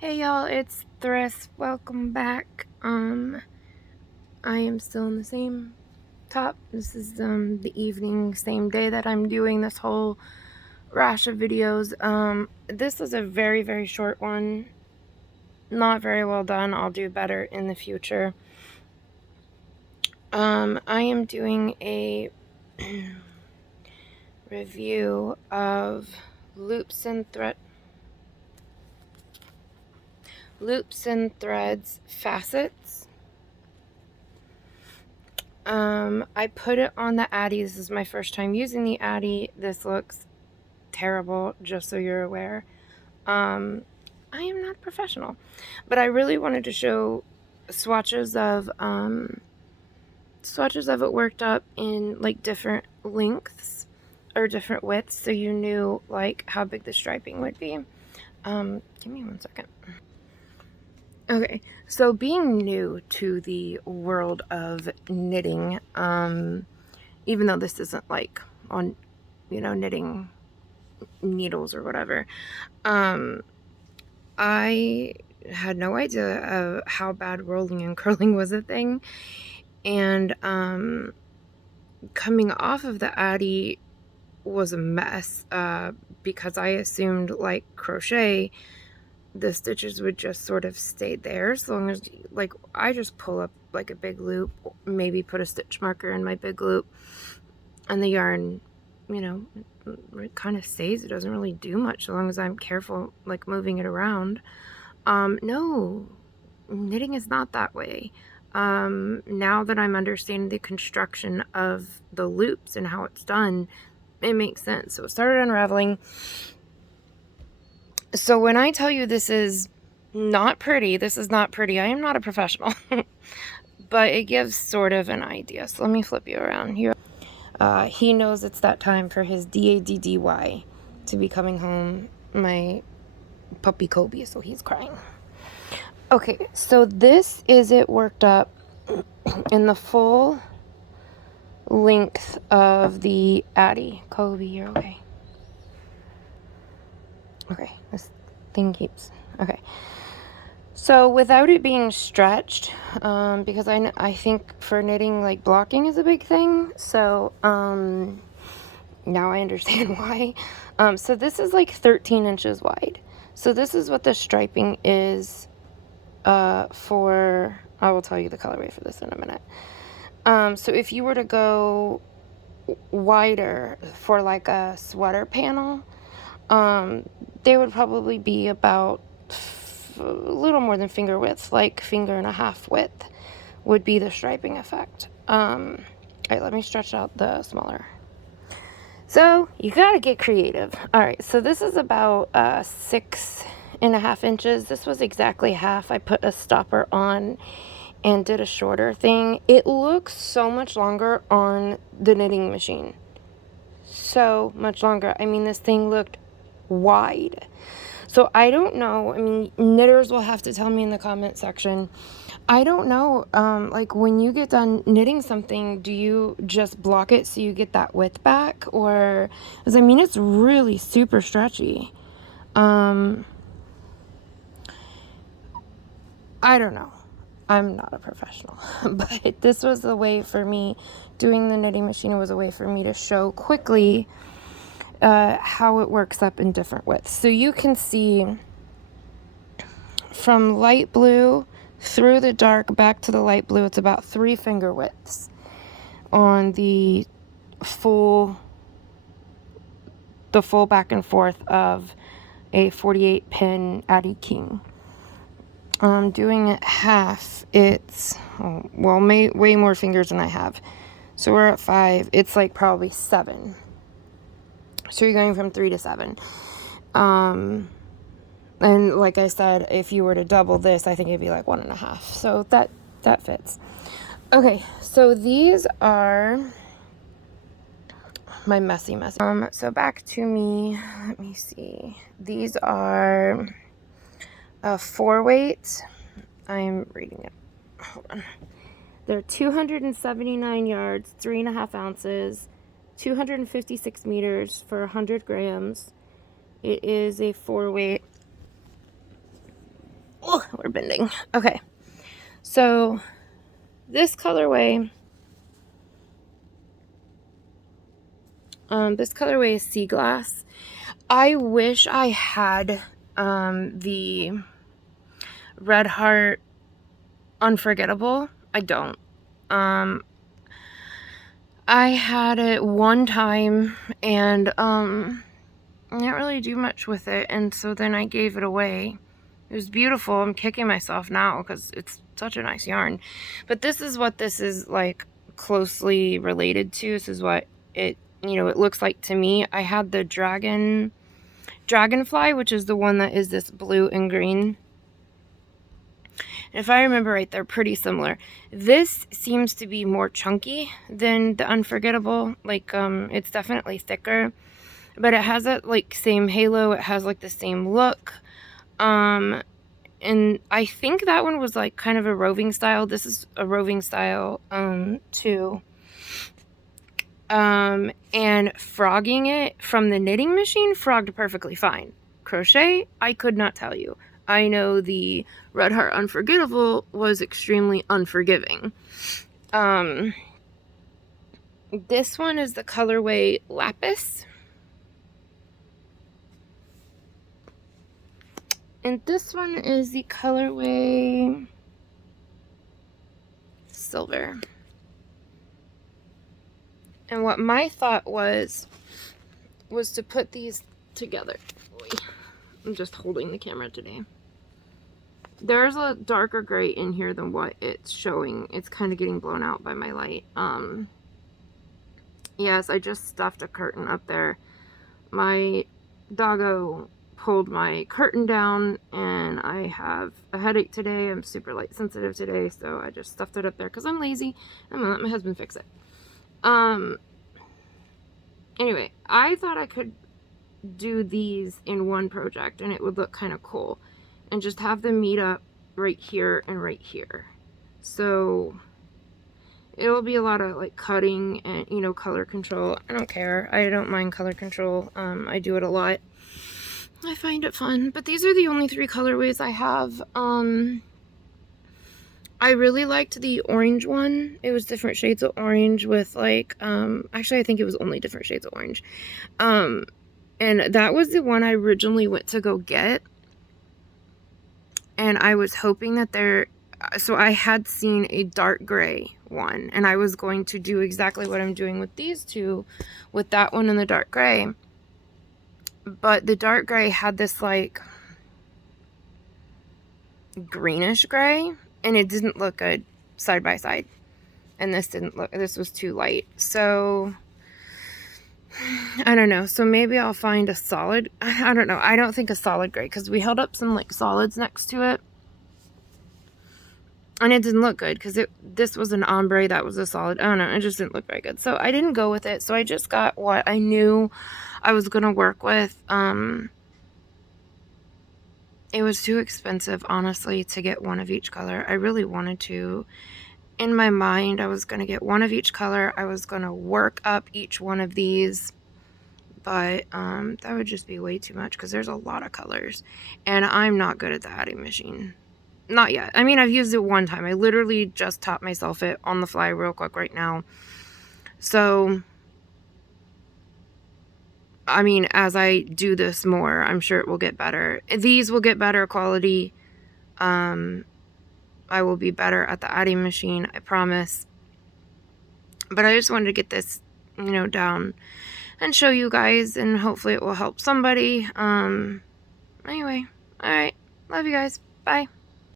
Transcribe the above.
Hey y'all, it's Thresh. Welcome back. I am still in the same top. This is the evening, same day that I'm doing this whole rash of videos. This is a very, very short one. Not very well done. I'll do better in the future. I am doing a review of Loops Threads Facets. I put it on the Addi. This is my first time using the Addi. This looks terrible, just so you're aware. I am not professional, but I really wanted to show swatches of it worked up in like different lengths or different widths, so you knew like how big the striping would be. Give me 1 second. Okay, so being new to the world of knitting, even though this isn't like on, knitting needles or whatever, I had no idea of how bad rolling and curling was a thing. And coming off of the Addi was a mess because I assumed like crochet, the stitches would just sort of stay there as long as, like, I just pull up like a big loop, maybe put a stitch marker in my big loop, and the yarn, it kind of stays. It doesn't really do much so long as I'm careful, like, moving it around. No, knitting is not that way. Now that I'm understanding the construction of the loops and how it's done, it makes sense. So it started unraveling. So when I tell you this is not pretty, this is not pretty. I am not a professional, but it gives sort of an idea. So let me flip you around here. He knows it's that time for his DADDY to be coming home. My puppy Kobe, so he's crying. Okay, so this is it worked up in the full length of the Addi. Kobe, you're okay. Okay, this thing keeps... Okay. So without it being stretched, because I think for knitting, like, blocking is a big thing. So, now I understand why. So this is like 13 inches wide. So this is what the striping is for... I will tell you the colorway for this in a minute. So if you were to go wider for like a sweater panel, they would probably be about a little more than finger width, like finger and a half width would be the striping effect. All right, let me stretch out the smaller. So you gotta get creative. All right, so this is about 6.5 inches. This was exactly half. I put a stopper on and did a shorter thing. It looks so much longer on the knitting machine. So much longer. I mean, this thing looked wide. So I don't know. I mean, knitters will have to tell me in the comment section. I don't know, like, when you get done knitting something, do you just block it so you get that width back? Or, because I mean, it's really super stretchy. I don't know. I'm not a professional, but this was a way for me, doing the knitting machine was a way for me to show quickly how it works up in different widths. So you can see from light blue through the dark back to the light blue, it's about 3 finger widths on the full back and forth of a 48 pin Addi King. Doing it half, it's way more fingers than I have. So we're at 5. It's like probably 7. So you're going from 3 to 7. And like I said, if you were to double this, I think it'd be like 1.5. So that fits. Okay, so these are my messy. So back to me. Let me see. These are 4 weights. I'm reading it. Hold on. They're 279 yards, 3.5 ounces, 256 meters for 100 grams. It is a 4 weight. Oh, we're bending. Okay. So this colorway, is Sea Glass. I wish I had the Red Heart Unforgettable. I don't. I had it one time and I didn't really do much with it, and so then I gave it away. It was beautiful. I'm kicking myself now because it's such a nice yarn. But this is what this is like closely related to. This is what it, you know, it looks like to me. I had the Dragonfly, which is the one that is this blue and green. And if I remember right, they're pretty similar. This seems to be more chunky than the Unforgettable. Like, it's definitely thicker. But it has that, like, same halo. It has, like, the same look. And I think that one was, like, kind of a roving style. This is a roving style, too. And frogging it from the knitting machine frogged perfectly fine. Crochet, I could not tell you. I know the Red Heart Unforgettable was extremely unforgiving. This one is the colorway Lapis. And this one is the colorway Silver. And what my thought was to put these together. I'm just holding the camera today. There's a darker gray in here than what it's showing. It's kind of getting blown out by my light. Yes, I just stuffed a curtain up there. My doggo pulled my curtain down and I have a headache today. I'm super light sensitive today, so I just stuffed it up there because I'm lazy. I'm gonna let my husband fix it. Anyway, I thought I could do these in one project and it would look kind of cool, and just have them meet up right here and right here. So it'll be a lot of like cutting and, you know, color control. I don't care. I don't mind color control. I do it a lot. I find it fun. But these are the only 3 colorways I have. I really liked the orange one. It was different shades of orange with like, actually I think it was only different shades of orange. And that was the one I originally went to go get. And I was hoping that so I had seen a dark gray one, and I was going to do exactly what I'm doing with these two, with that one and the dark gray. But the dark gray had this like greenish gray, and it didn't look good side by side. And this was too light. So I don't know. So maybe I'll find a solid. I don't know. I don't think a solid gray, because we held up some like solids next to it. And it didn't look good because this was an ombre, that was a solid. I don't know. It just didn't look very good. So I didn't go with it. So I just got what I knew I was going to work with. It was too expensive, honestly, to get one of each color. I really wanted to. In my mind, I was going to get one of each color. I was going to work up each one of these. But that would just be way too much because there's a lot of colors. And I'm not good at the Addi machine. Not yet. I mean, I've used it one time. I literally just taught myself it on the fly real quick right now. So, I mean, as I do this more, I'm sure it will get better. These will get better quality. I will be better at the Addi machine, I promise. But I just wanted to get this, you know, down and show you guys, and hopefully it will help somebody. Anyway, all right. Love you guys. Bye.